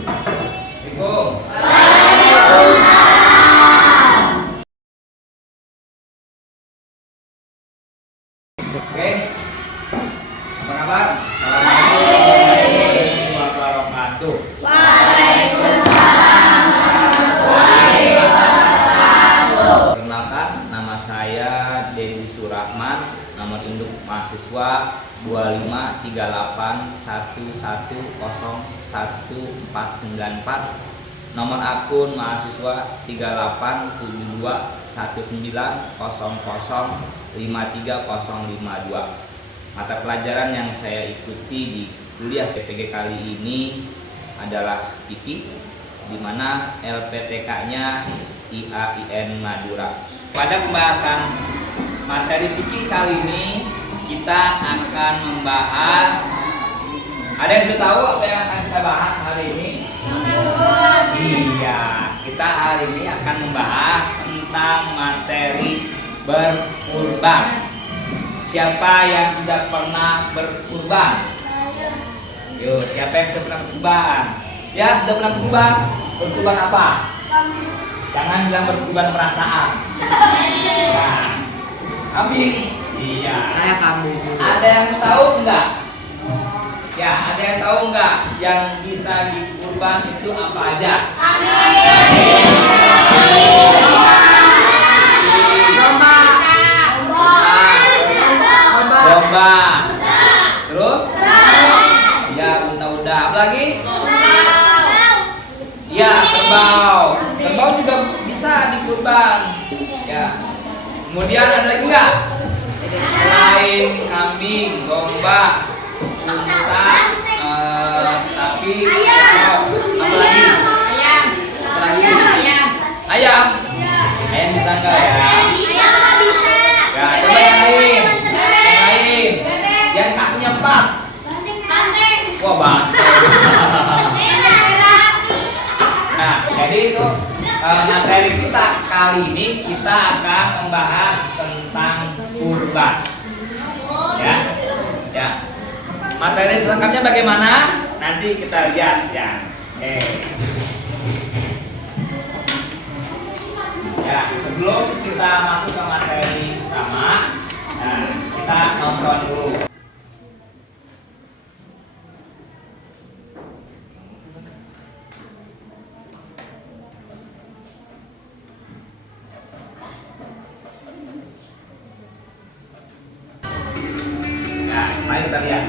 Oke, apa kabar? Assalamualaikum warahmatullahi wabarakatuh. Waalaikumsalam warahmatullahi wabarakatuh. Perkenalkan, nama saya Dedi Surahman, nomor induk mahasiswa 25381110494, nomor akun mahasiswa 387219005352. Mata pelajaran yang saya ikuti di kuliah PPG kali ini adalah fikih, di mana LPTK-nya IAIN Madura. Pada pembahasan materi fikih kali ini kita akan membahas, ada yang sudah tahu apa yang akan kita bahas hari ini? Iya, kita hari ini akan membahas tentang materi berkurban. Siapa yang sudah pernah berkurban? Yuk, siapa yang sudah pernah berkurban? Ya, sudah pernah berkurban? Berkurban apa? Jangan bilang berkurban perasaan. Nah, kambing. Iya. Saya kambing. Ada yang tahu enggak? Ya, ada yang tahu enggak yang bisa dikurban itu apa aja? Domba. Terus? Ya, unta-unta. Apa lagi? Ya, kerbau. Kerbau juga bisa dikurban. Ya. Kemudian ada lagi enggak? Selain kambing, domba, unta, sapi, kerbau, apa lagi? Apa lagi? Ayam. Ayam bisa enggak ya? Ya, coba yang lain. Yang lain. Yang kakinya 4. Wah, banteng. Nah, jadi itu materi kita kali ini kita akan membahas tentang kurban. Ya. Ya. Materi selengkapnya bagaimana? Nanti kita lihat ya. Oke. Ya, sebelum kita masuk ke materi utama, nah, kita nonton dulu. Nah, mari kita lihat.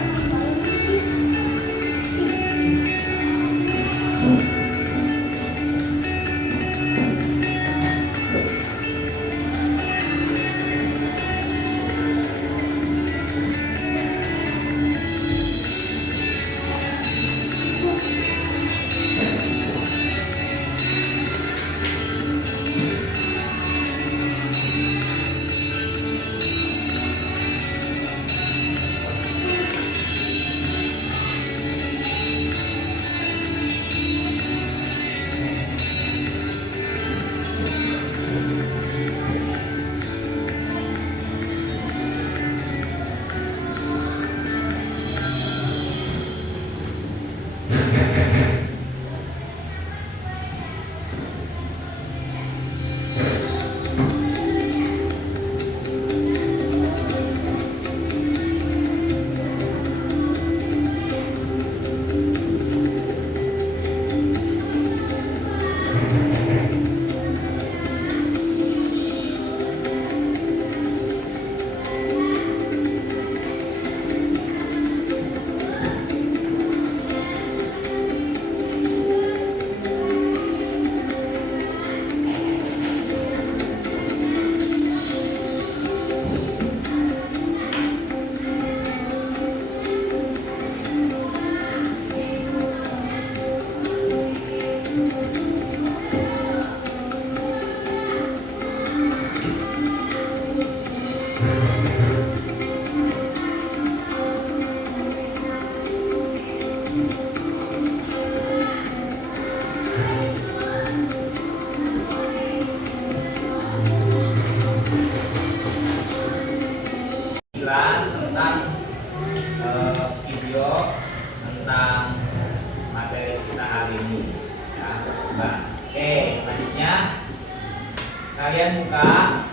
kalian buka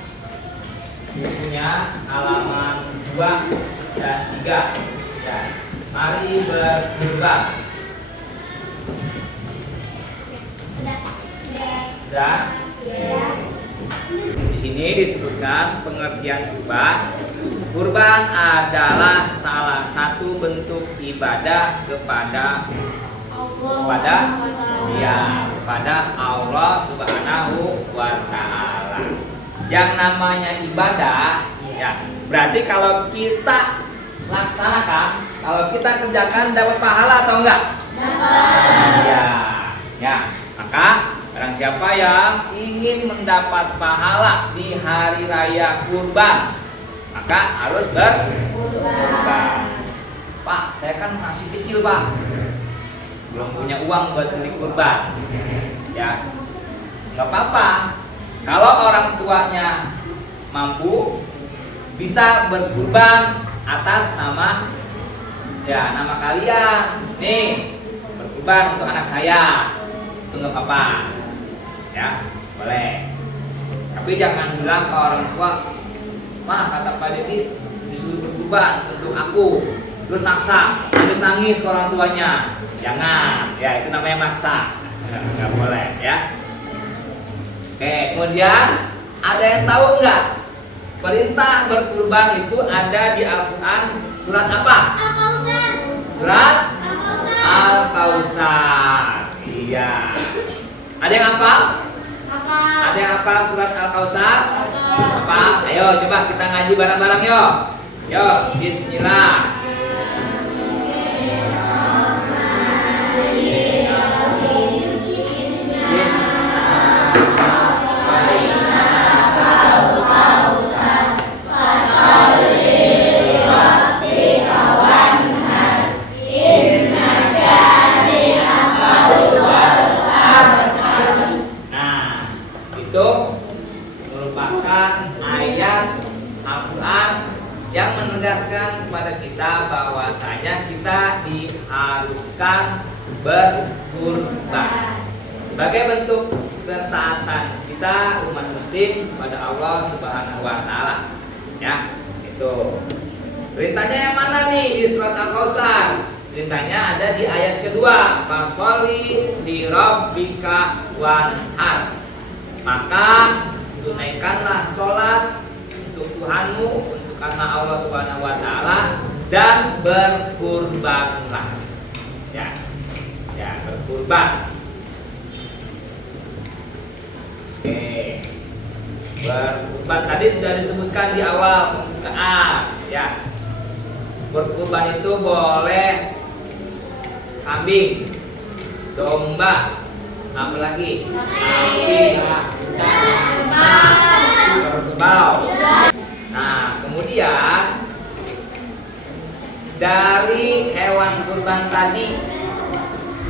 bukunya halaman 2 dan 3. Ya. Mari berkurban. Dan di sini disebutkan pengertian kurban. Kurban adalah salah satu bentuk ibadah kepada Allah Subhanahu wa Ta'ala. Yang namanya ibadah, ya, berarti kalau kita laksanakan, kalau kita kerjakan dapat pahala atau enggak? Dapat. Ya, maka barang siapa yang ingin mendapat pahala di hari raya kurban, maka harus berkurban. Pak, saya kan masih kecil, Pak, belum punya uang buat beli kurban. Ya, nggak apa-apa. Kalau orang tuanya mampu, bisa berkurban atas nama kalian. Nih, berkurban untuk anak saya, itu nggak apa-apa. Ya, boleh. Tapi jangan bilang ke orang tua, "Mah, kata Pak Dedi disuruh berkurban untuk aku." Terus maksa, terus nangis ke orang tuanya. Jangan, ya itu namanya maksa. Nggak boleh, ya. Oke, kemudian ada yang tahu nggak? Perintah berkurban itu ada di Al-Quran surat apa? Al-Kautsar. Surat Al-Kautsar. Iya. Ada yang hafal? Ada yang hafal surat Al-Kautsar? Apa? Ayo coba kita ngaji bareng-bareng yuk. Yuk, bismillah. Yang menegaskan kepada kita bahwasanya kita diharuskan berkurban sebagai bentuk ketaatan kita umat muslim kepada Allah Subhanahu wa Ta'ala. Ya, itu. Perintahnya yang mana nih di surat Al-Kautsar? Perintahnya ada di ayat kedua, fasholli li rabbika wanhar. Maka tunaikanlah sholat untuk Tuhanmu, karena Allah Subhanahu wa Ta'ala, dan berkurbanlah. Ya, berkurban. Oke. Berkurban tadi sudah disebutkan di awal pembukaan, ya. Berkurban itu boleh kambing, domba, apa lagi? Sapi, kerbau. Nah, kemudian dari hewan kurban tadi,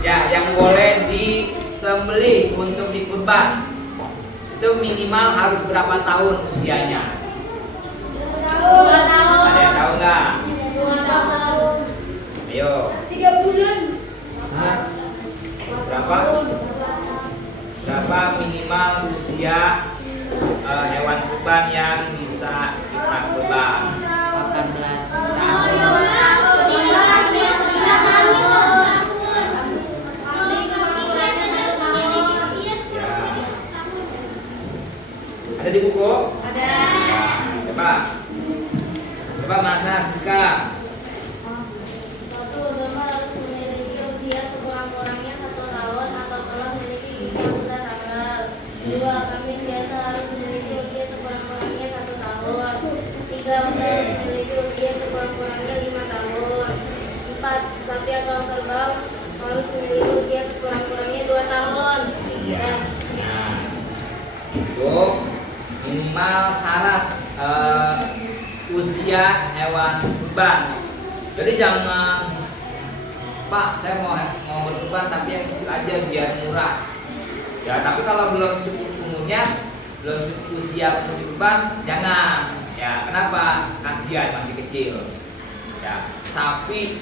ya, yang boleh disembelih untuk dikurban, itu minimal harus berapa tahun usianya? 2 tahun. Ada yang tahu nggak? 2 tahun. Ayo. 3 bulan. Hah? Berapa minimal usia hewan kurban yang bisa kita kurban? 18 Ada di buku? Ada. Coba masa Sika. 1. Domba harus memiliki usia sekurang-kurangnya 1 tahun atau telah memiliki 15 tanggal. 2. Kambing biasa harus memiliki usia sekurang-kurangnya 1 tahun. 3. Unta harus memiliki usia sekurang-kurangnya 5 tahun. 4. Sapi atau kerbau harus memiliki usia sekurang-kurangnya 2 tahun. Iya. Nah, itu minimal syarat usia hewan kurban. Jadi jangan, Pak, saya mau berkurban tapi yang kecil aja biar murah. Ya, tapi kalau belum cukup umurnya, belum cukup usia untuk kurban, jangan. Ya, kenapa? Kasihan masih kecil. Ya, tapi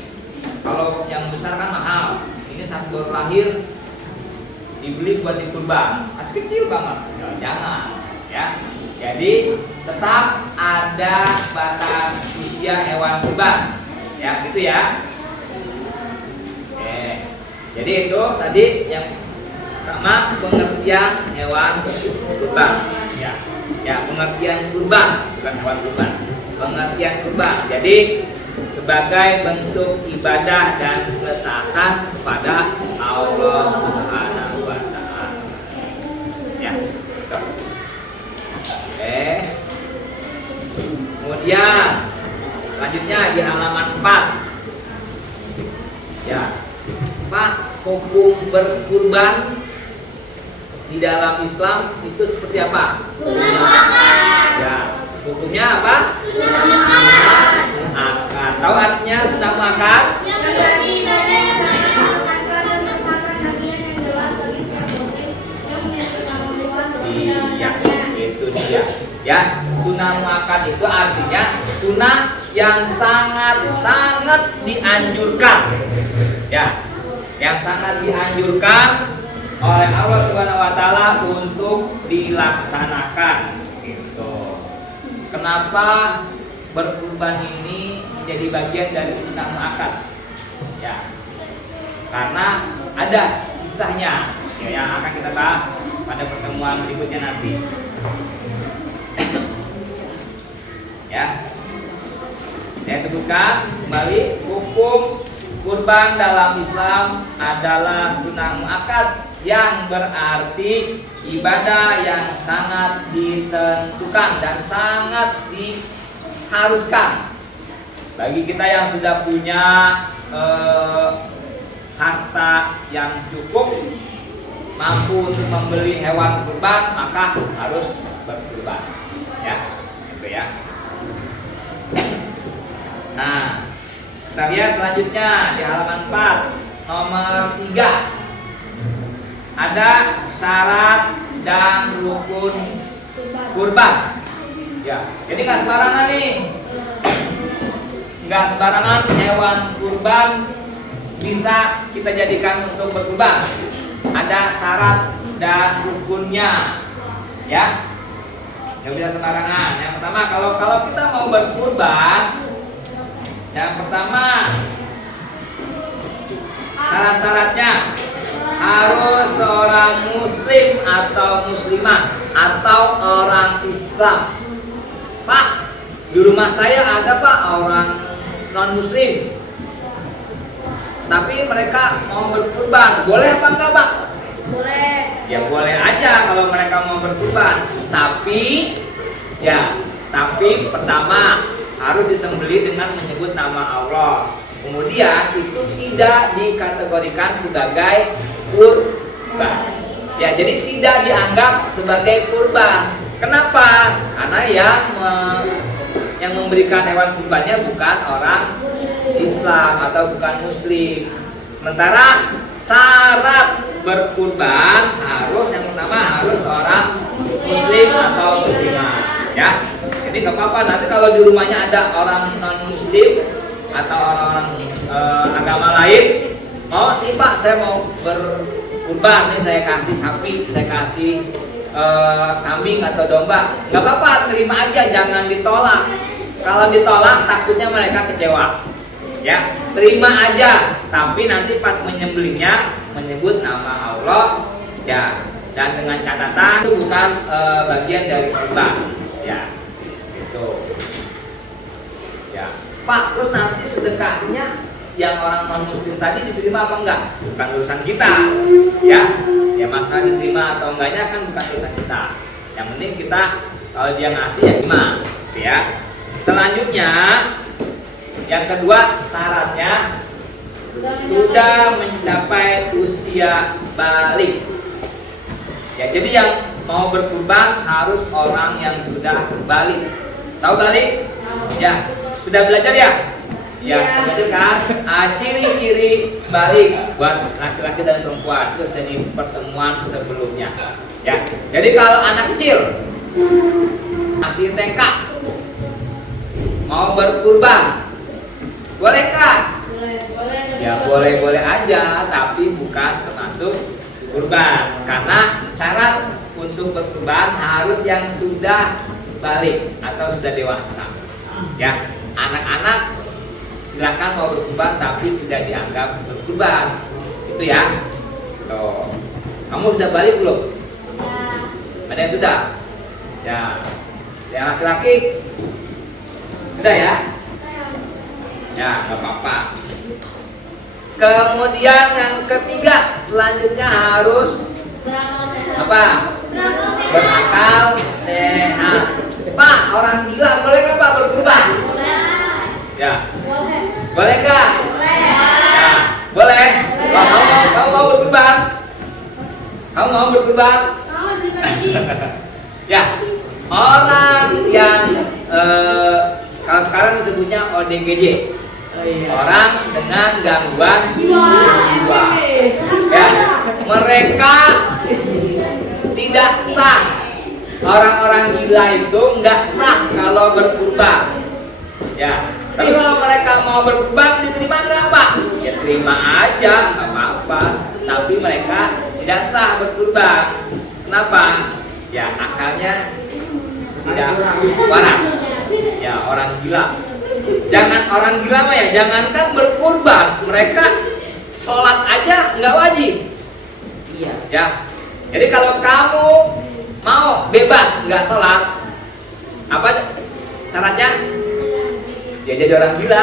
kalau yang besar kan mahal. Ini sapi baru lahir dibeli buat dikurban, masih kecil banget. Ya, jangan. Ya, Ya. Jadi tetap ada batas usia hewan kurban. Ya, gitu ya. Oke. Jadi itu tadi yang pertama pengertian hewan kurban. Ya. Ya, pengertian kurban, bukan hewan kurban. Pengertian kurban. Jadi sebagai bentuk ibadah dan ketaatan kepada Allah Subhanahu wa taala. Ya. Oke. Kemudian selanjutnya di halaman 4. Ya. Pak, hukum berkurban di dalam Islam itu seperti apa? Sunnah muakkad. Ya, hukumnya apa? Sunnah muakkad. Muakkad. Tahu artinya sunnah muakkad? Yang berarti ibadah yang sangat mengangkat dan merupakan nabian yang jelas bagi setiap muslim yang memiliki kemampuan untuk Iya, menjalankannya. itu dia. Ya, sunnah muakkad itu artinya sunnah yang sangat dianjurkan. Ya, yang sangat dianjurkan oleh Allah Subhanahu wa taala untuk dilaksanakan gitu. Kenapa berkurban ini menjadi bagian dari sunnah muakkad? Ya. Karena ada kisahnya yang akan kita bahas pada pertemuan berikutnya nanti. Ya. Saya sebutkan kembali hukum kurban dalam Islam adalah sunnah muakkad yang berarti ibadah yang sangat ditentukan dan sangat diharuskan bagi kita yang sudah punya harta yang cukup, mampu untuk membeli hewan kurban, maka harus berkurban. Ya, itu ya. Nah, kita lihat selanjutnya di halaman 4 nomor 3. Ada syarat dan rukun kurban. Ya, jadi nggak sembarangan nih. Nggak sembarangan hewan kurban bisa kita jadikan untuk berkurban. Ada syarat dan rukunnya. Ya. Nggak bisa sembarangan. Yang pertama, kalau kita mau berkurban, yang pertama syarat-syaratnya harus seorang muslim atau muslimah atau orang Islam. Pak, di rumah saya ada Pak orang non muslim, tapi mereka mau berkurban, boleh apa enggak Pak? Boleh. Ya boleh aja kalau mereka mau berkurban, tapi pertama harus disembelih dengan menyebut nama Allah. Kemudian itu tidak dikategorikan sebagai kurban. Ya, jadi tidak dianggap sebagai kurban. Kenapa? Karena yang memberikan hewan kurbannya bukan orang Islam atau bukan Muslim. Sementara syarat berkurban yang pertama harus seorang Muslim atau Muslimah. Ya, jadi nggak apa-apa. Nanti kalau di rumahnya ada orang non Muslim atau orang agama lain, nih Pak, saya mau berkurban, nih saya kasih sapi, saya kasih kambing atau domba, nggak apa-apa, terima aja, jangan ditolak. Kalau ditolak takutnya mereka kecewa. Ya, terima aja, tapi nanti pas menyembelihnya menyebut nama Allah, ya, dan dengan catatan itu bukan bagian dari kurban. Ya, itu. Ya, Pak, terus nanti sedekahnya yang orang non muslim tadi diterima apa enggak? Bukan urusan kita. Ya masalah diterima atau enggaknya kan bukan urusan kita. Yang penting kita kalau dia ngasih ya terima, ya. Selanjutnya yang kedua syaratnya sudah mencapai usia balik. Ya, jadi yang mau berkurban harus orang yang sudah balik. Tahu balik? Ya, sudah belajar ya? Ya, betul kan? Ciri-ciri balik buat laki-laki dan perempuan itu dari pertemuan sebelumnya. Ya, jadi kalau anak kecil masih TK mau berkurban, bolehkah? Boleh. Ya boleh-boleh aja, tapi bukan termasuk kurban karena syarat untuk berkurban harus yang sudah balik atau sudah dewasa. Ya, anak-anak silakan mau berkurban tapi tidak dianggap berkurban. Itu ya. Tuh. Kamu sudah balik belum? Ya. Ada yang sudah? Ya. Yang laki-laki? Sudah ya? Ya, nggak apa-apa. Kemudian yang ketiga, selanjutnya harus Berakal sehat. apa? Berakal sehat. Berakal sehat. Pak, orang gila boleh nggak Pak berkurban? Boleh. Ya, Boleh. boleh nggak? Boleh. Ya, boleh. Kamu mau berkurban? Kamu mau berkurban? Mau dibagi. Ya, orang yang kalau sekarang disebutnya ODGJ, orang dengan gangguan jiwa. Ya, mereka tidak sah. Orang-orang gila itu nggak sah kalau berkurban. Ya, tapi kalau mereka mau berkurban diterima nggak Pak? Ya terima aja, nggak apa-apa. Tapi mereka tidak sah berkurban. Kenapa? Ya akalnya tidak waras. Ya orang gila. Jangan orang gila mah ya, jangankan berkurban, mereka sholat aja nggak wajib. Iya. Ya. Jadi kalau kamu mau bebas nggak sholat, apa syaratnya? Ya jadi orang gila.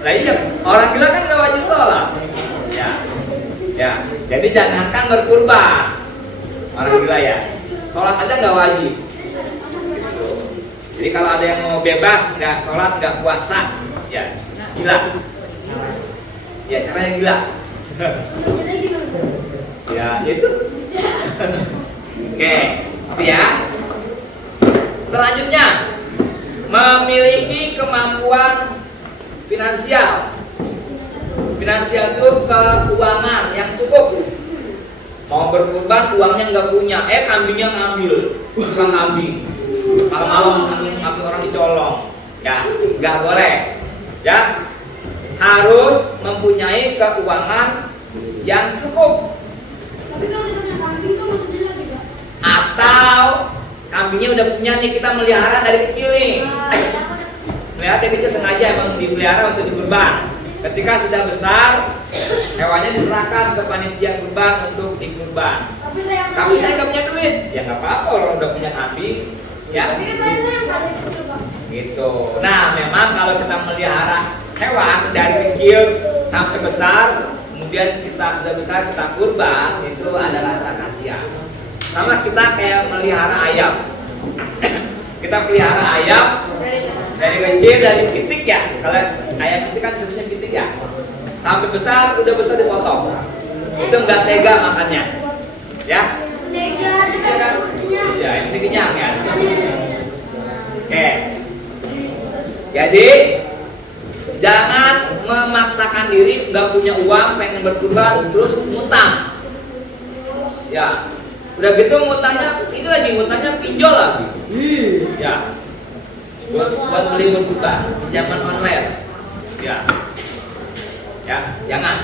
Nah iya, orang gila kan nggak wajib sholat. Ya. Ya. Jadi jangankan berkurban, orang gila ya, sholat aja nggak wajib. Jadi kalau ada yang mau bebas, nggak sholat, nggak puasa, ya gila. Ya caranya gila. Ya itu. Oke, itu ya. Selanjutnya, memiliki kemampuan finansial. Finansial itu keuangan yang cukup. Mau berkurban uangnya nggak punya, kambingnya ngambil, bukan kambing. Malam-malam ngambil orang dicolong, ya nggak boleh. Ya harus mempunyai keuangan yang cukup. Tapi kalau kita punya kambing kan maksudnya lagi Pak. Atau kambingnya udah punya nih, kita melihara dari kecil nih. Melihara dari kecil sengaja emang dipelihara untuk dikurban. Ketika sudah besar, hewannya diserahkan ke panitia kurban untuk dikurban. Tapi saya nggak punya duit, ya nggak apa-apa, orang udah punya kambing. Ya, Tapi saya yang paling kecil Pak. gitu. Nah, memang kalau kita melihara hewan dari kecil sampai besar, kemudian kita sudah besar kita kurban, itu ada rasa kasihan. Sama kita kayak melihara ayam. Kita pelihara ayam dari kecil, dari pitik ya. Kalau ayam pitik kan sebenarnya pitik ya. Sampai besar, udah besar dipotong. Itu nggak tega makannya. Ya. Ya, ini kenyang ya. Oke. Jadi jangan memaksakan diri, nggak punya uang, pengen berkurban, terus ngutang. Ya, udah gitu ngutangnya, ini lagi ngutangnya pinjol lagi. Ya, buat beli berkurban, pinjaman online. Ya, jangan.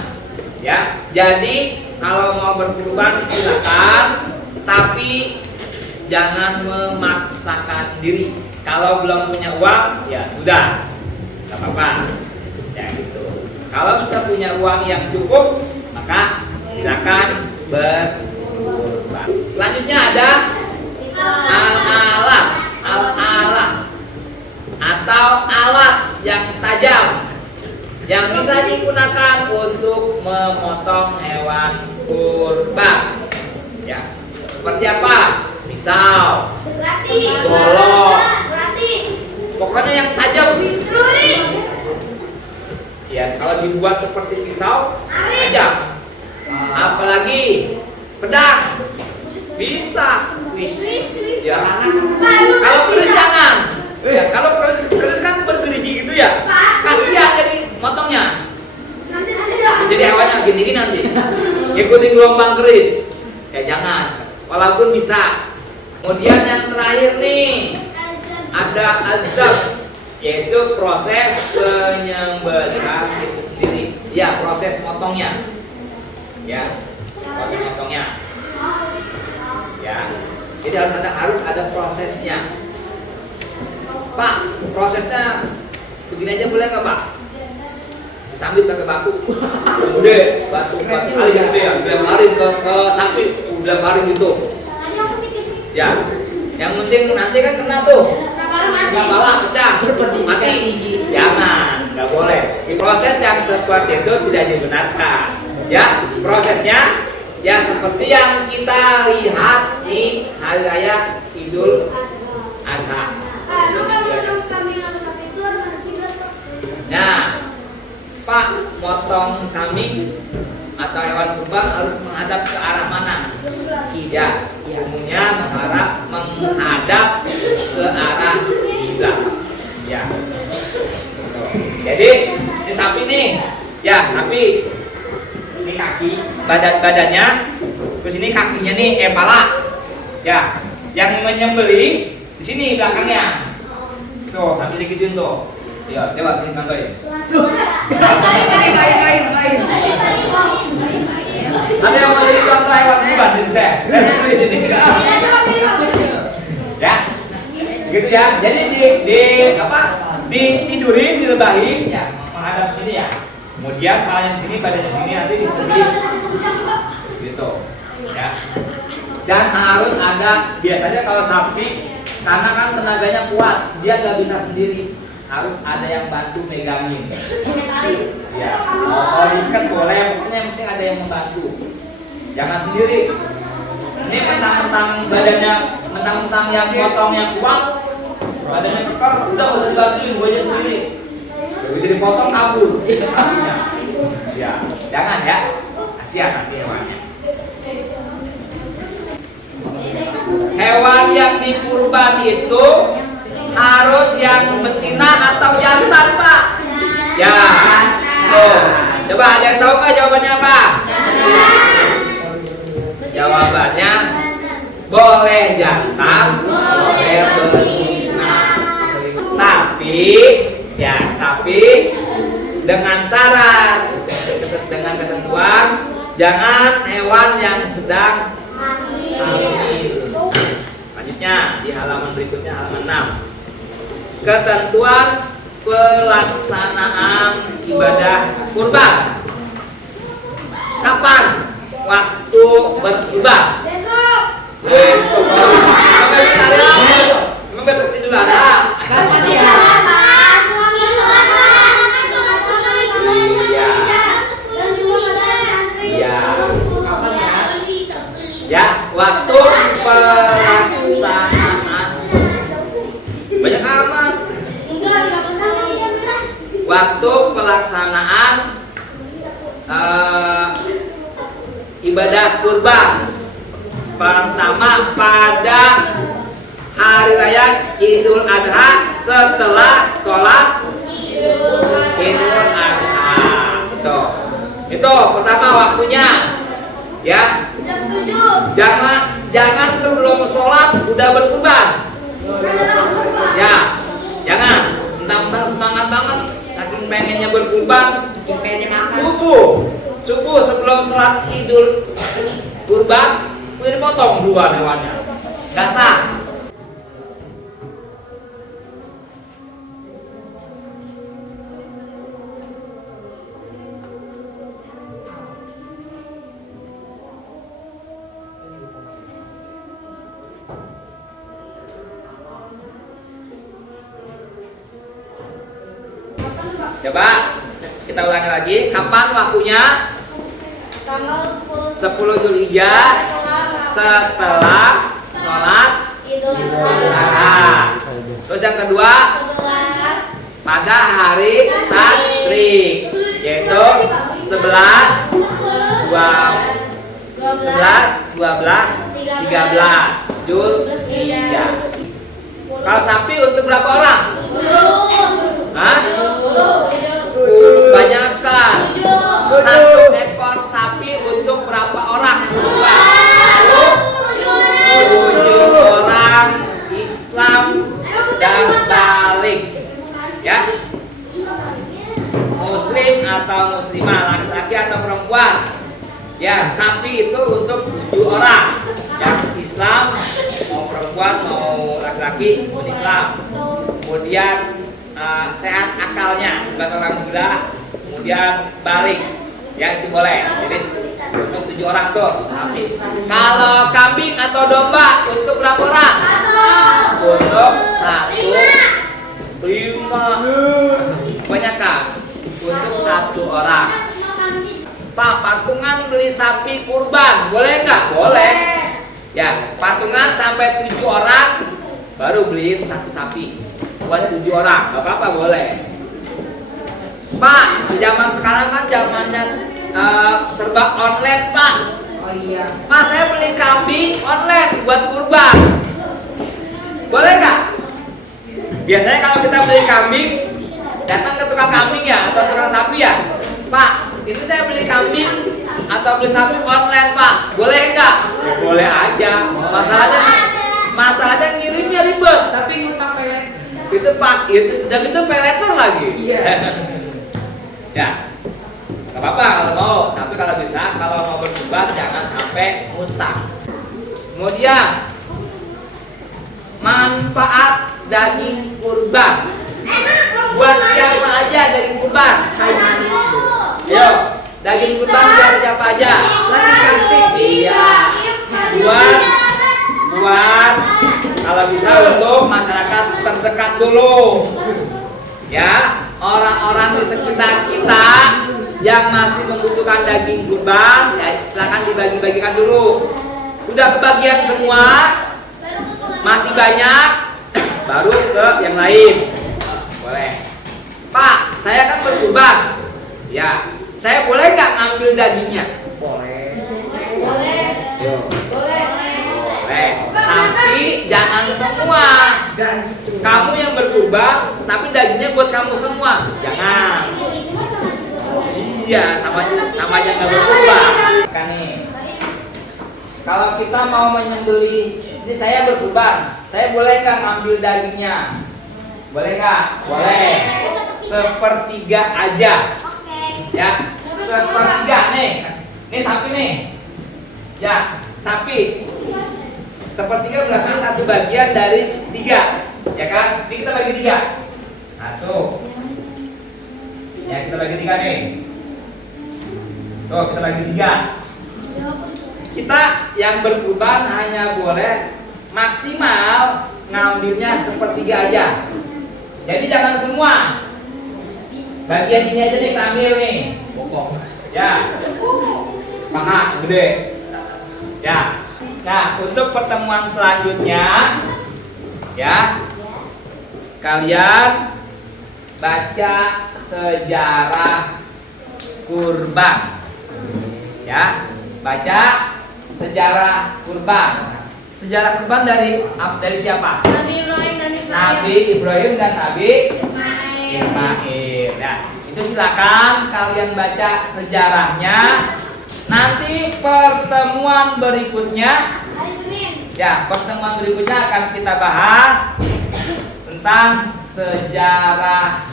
Ya, jadi kalau mau berkurban silakan, tapi jangan memaksakan diri. Kalau belum punya uang, ya sudah, nggak apa-apa. Ya gitu. Kalau sudah punya uang yang cukup, maka silakan berkurban. Selanjutnya ada al-alat, al-alat atau alat yang tajam yang bisa digunakan untuk memotong hewan kurban. Ya, seperti apa? Misal golok, pokoknya yang tajam. Ya, kalau dibuat seperti pisau, tajam. Apalagi pedang, bisa. Ya. Kalau keris jangan. Ya, kalau keris kan bergerigi gitu ya. Kasihan jadi motongnya. Jadi hewannya gini-gini nanti. Ikutin gelombang keris. Ya jangan. Walaupun bisa. Kemudian yang terakhir nih, ada azab, yaitu proses penyembelihan itu sendiri. Ya, proses motongnya. Ya, proses motongnya. Jadi harus ada prosesnya. Pak, prosesnya begini aja boleh nggak Pak? Disambit pakai batu. Udah, batu kali gitu ya. Lemparin ke sapi, udah lemparin gitu. Ya, yang penting nanti kan kena tuh. Kepala pecah, mati. Jangan, nggak boleh. Di proses yang seperti itu tidak dibenarkan. Ya, prosesnya ya seperti yang kita lihat di hari raya Idul Adha. Nah, Pak, motong kambing atau hewan kurban harus menghadap ke arah mana? Tidak, umumnya menghadap ke arah kiblat. Ya. Jadi ini sapi nih, ya sapi. Ini kaki, badannya, terus ini kakinya nih, pala. Ya, yang menyembeli di sini belakangnya. Tuh, sambil digituin tuh. Ya, coba ini contohin. Main. Ada yang mau jadi contoh hewan kurban di saya? Di sini. Ya, gitu ya. Jadi ditidurin, dilebahin, ya, menghadap sini ya. Kemudian palanya sini, badannya sini, nanti disembelih. Gitu, ya. Dan harus ada, biasanya kalau sapi, karena kan tenaganya kuat, dia nggak bisa sendiri. Harus ada yang bantu megangin. Ya, kalau diikat boleh, pokoknya yang penting ada yang membantu. Jangan sendiri. Ini mentang-mentang badannya, mentang-mentang yang potong yang kuat, badannya kekar, udah nggak usah dibantuin, gue aja sendiri. Begitu dipotong kabur. Ya, jangan ya. Kasihan nanti hewannya. Hewan yang dikurban itu harus yang betina atau jantan, Pak? Ya. Tuh. Coba ada yang tahu nggak jawabannya apa? Jawabannya boleh jantan, boleh betina. Tapi dengan syarat, dengan ketentuan, jangan hewan yang sedang hamil. Lanjutnya di halaman berikutnya, halaman 6. Ketentuan pelaksanaan ibadah kurban. Kapan waktu berkurban? Besok. Emang besok Idul Adha? Ya, waktu pelaksanaan. Banyak amat. Waktu pelaksanaan ibadah kurban. Pertama pada hari raya Idul Adha setelah sholat Idul Adha. Itu pertama waktunya. Ya. Jangan sebelum sholat udah berkurban. Ya, jangan. Mentang-mentang semangat banget, saking pengennya berkurban, subuh sebelum sholat Idul kurban udah dipotong dua hewannya. Nggak sah. Coba kita ulangi lagi. Kapan waktunya? Tanggal 10 Zulhijjah setelah sholat Idul Adha. Terus yang kedua pada hari tasrik, yaitu 11, 12, 13 Zulhijjah. Kalau sapi untuk berapa orang? Hah? Kebanyakan. Satu ekor sapi untuk berapa orang? 7 orang Islam dan balik. Ya. Muslim atau muslimah, laki-laki atau perempuan. Ya, sapi itu untuk 7 orang. Yang Islam perempuan mau laki-laki ikut Islam. Kemudian sehat akalnya, bukan orang gila. Kemudian balik, ya itu boleh. Jadi untuk 7 orang tuh habis. Kalau kambing atau domba untuk berapa orang? Untuk 1, 5, banyak kan? Untuk 1 orang. Pak, patungan beli sapi kurban, boleh nggak? Boleh. Ya, patungan sampai 7 orang, baru beliin 1 sapi buat 7 orang, nggak apa-apa, boleh. Pak, zaman sekarang kan zamannya serba online, Pak. Oh iya. Pak, saya beli kambing online buat kurban, boleh nggak? Biasanya kalau kita beli kambing, datang ke tukang kambing ya, atau tukang sapi ya. Pak, itu saya beli kambing atau beli sapi online, Pak, boleh nggak? Ya, boleh aja. Masalahnya ngirimnya ribet. Tapi ngutang pelet. Itu Pak, dan itu peleton lagi. Iya. Ya, nggak apa-apa kalau mau. Tapi kalau bisa, kalau mau berkurban jangan sampai ngutang. Kemudian manfaat daging kurban. Buat siapa aja daging kurban? Yo, daging kurban buat siapa aja? Lagi cantik. Iya. Buat kalau bisa untuk masyarakat terdekat dulu. Ya, orang-orang di sekitar kita yang masih membutuhkan daging kurban, ya silakan dibagi-bagikan dulu. Sudah kebagian semua, masih banyak, baru ke yang lain. Boleh. Pak, saya kan berkurban. Ya, saya boleh nggak ngambil dagingnya? Boleh. Yo. Boleh. Tapi jangan semua. Dan gitu. Kamu yang berkurban, tapi dagingnya buat kamu semua. Jangan. Iya, sama aja nggak berkurban. Kan nih. Kalau kita mau menyembelih, ini saya berkurban, saya boleh nggak ngambil dagingnya? Boleh nggak? Boleh. Sepertiga aja. Ya, sepertiga nih. Ini sapi nih. Ya, sapi. Sepertiga berarti 1 bagian dari 3, ya kan? Ini kita bagi 3. Nah, tuh. Ya, kita bagi 3 nih. Tuh, kita bagi 3. Kita yang berkurban hanya boleh maksimal ngambilnya sepertiga aja. Jadi jangan semua. Bagian ini aja nih kita ambil nih. Bokong. Ya. Paha gede. Ya. Nah, untuk pertemuan selanjutnya, ya, kalian baca sejarah kurban, ya, baca sejarah kurban. Sejarah kurban dari siapa? Nabi Ibrahim dan Ismail. Nabi Ibrahim dan Nabi Ismail. Ya, itu silakan kalian baca sejarahnya. Nanti pertemuan berikutnya, Hari Senin. ya, pertemuan berikutnya akan kita bahas tentang sejarah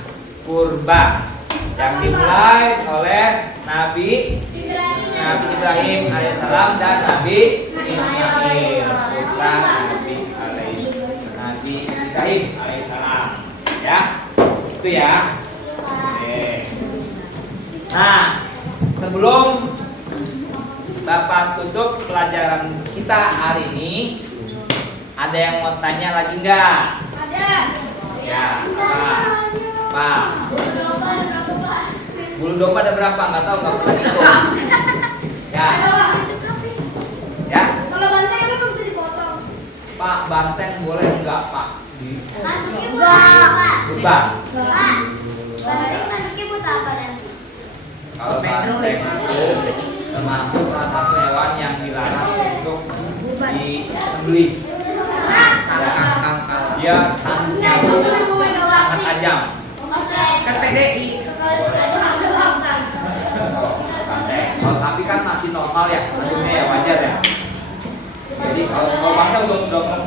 kurban yang dimulai oleh Nabi Ibrahim alaihissalam dan Nabi Ismail putra Nabi Ibrahim alaihissalam. Ya, itu ya. Oke. Nah, sebelum Bapak tutup pelajaran kita hari ini, ada yang mau tanya lagi nggak? Ada. Ya, apa? Bulu domba ada berapa, Pak? Bulu domba ada berapa? Nggak tahu, nggak pernah hitung. Ya, ya. Kalau banteng kan bisa dipotong. Pak, banteng boleh nggak Pak? Enggak. Kurban. Pak. Banteng nanti buat apa nanti? Kalau banteng itu termasuk salah satu hewan yang dilarang untuk disembelih. Dia tanduknya itu sangat tajam. Kan PDI. Banteng. Kalau sapi kan masih normal ya, tanduknya ya wajar ya. Jadi kalau banteng untuk dokter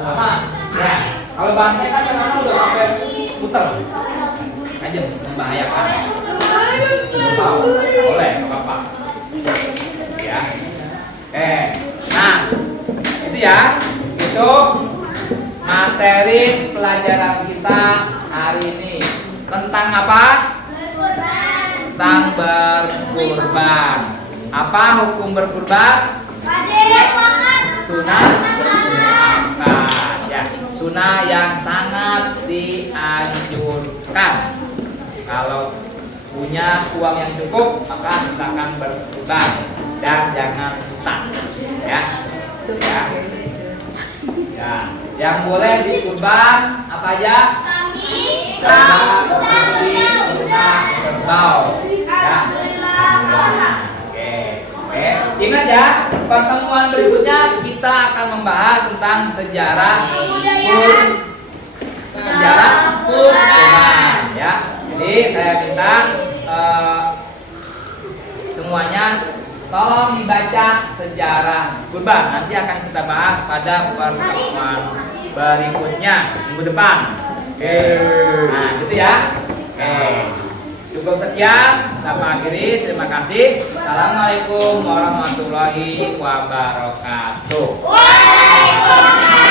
apa? Ya, kalau banteng kan kadang udah sampai putar, tajam, membahayakan. Tahu, boleh, nggak apa-apa. Ya. Nah, ya. Itu materi pelajaran kita hari ini. Tentang apa? Tentang berkurban. Apa hukum berkurban? Sunnah muakkad ya. Sunnah yang sangat dianjurkan. Kalau punya uang yang cukup, maka silakan berkurban dan jangan hutang ya. Ya. Ya. Yang boleh dikurban apa aja? Sapi, unta, kerbau. Ya. Oke. Ingat ya, pertemuan berikutnya kita akan membahas tentang sejarah kurban ya. Jadi saya minta semuanya tolong dibaca sejarah kurban. Nanti akan kita bahas pada pertemuan berikutnya minggu depan. Oke. Nah, gitu ya. Oke. Cukup sekian, kita akhiri. Terima kasih. Assalamualaikum warahmatullahi wabarakatuh. Waalaikumsalam.